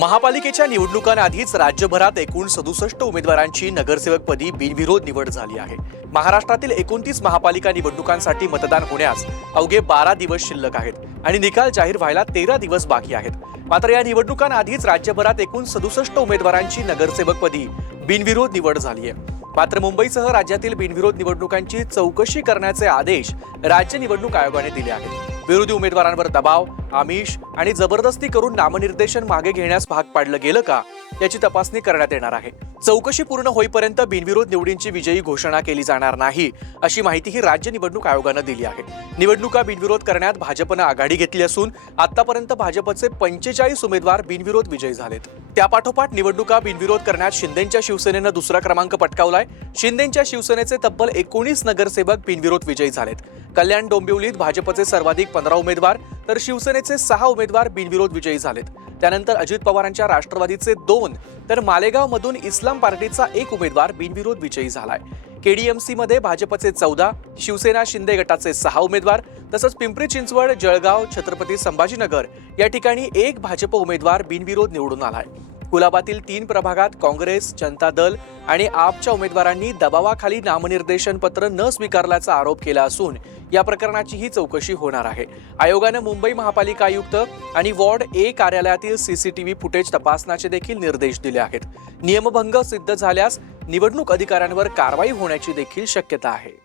महापालिकेच्या निवडणुकांआधीच राज्यभरात एकूण 67 उमेदवारांची नगरसेवकपदी बिनविरोध निवड झाली आहे। महाराष्ट्रातील 29 महापालिका निवडणुकांसाठी मतदान होण्यास अवघे 12 दिवस शिल्लक आहेत आणि निकाल जाहीर व्हायला 13 दिवस बाकी आहेत। मात्र या निवडणुकांआधीच राज्यभरात एकूण 67 उमेदवारांची नगरसेवकपदी बिनविरोध निवड झाली आहे। मात्र मुंबईसह राज्यातील बिनविरोध निवडणुकांची चौकशी करण्याचे आदेश राज्य निवडणूक आयोगाने दिले आहेत। विरोधी उमेदवारांवर दबाव, आमिष आणि जबरदस्ती करून नामनिर्देशन मागे घेण्यास भाग पाडलं गेलं का याची तपासणी करण्यात येणार आहे। चौकशी पूर्ण होईपर्यंत बिनविरोध निवडींची विजयी घोषणा केली जाणार नाही अशी माहितीही राज्य निवडणूक आयोगाने दिली आहे। निवडणुका बिनविरोध करण्यात भाजपने आघाडी घेतली असून आतापर्यंत भाजपचे 45 उमेदवार बिनविरोध विजयी झालेत। त्यापाठोपाठ निवडणुका बिनविरोध करण्यात शिंदेंच्या शिवसेनेनं दुसरा क्रमांक पटकावलाय। शिंदेंच्या शिवसेनेचे तब्बल 19 नगरसेवक बिनविरोध विजयी झालेत। कल्याण डोंबिवलीत भाजपचे सर्वाधिक 15 उमेदवार तर शिवसेनेचे 6 उमेदवार बिनविरोध विजयी झालेत। त्यानंतर अजित पवारांच्या राष्ट्रवादीचे 2 तर मालेगावमधून इस्लाम पार्टीचा 1 उमेदवार बिनविरोध विजयी झालाय। केडीएमसी मध्ये भाजपचे 14, शिवसेना शिंदे गटाचे 6 उमेदवार तसंच पिंपरी चिंचवड, जळगाव, छत्रपती संभाजीनगर या ठिकाणी 1 भाजप उमेदवार बिनविरोध निवडून आलाय। कुलाबातील 3 प्रभागात काँग्रेस, जनता दल आणि आपच्या उमेदवारांनी दबावाखाली नामनिर्देशन पत्र न स्वीकारल्याचा आरोप केला असून या प्रकरणाची ही चौकशी होणार आहे। आयोगाने मुंबई महापालिका आयुक्त आणि वॉर्ड ए कार्यालयातील सीसीटीव्ही फुटेज तपासण्याचे देखील निर्देश दिले आहेत। नियमभंग सिद्ध झाल्यास निवडणूक अधिकाऱ्यांवर कारवाई होण्याची देखील शक्यता आहे।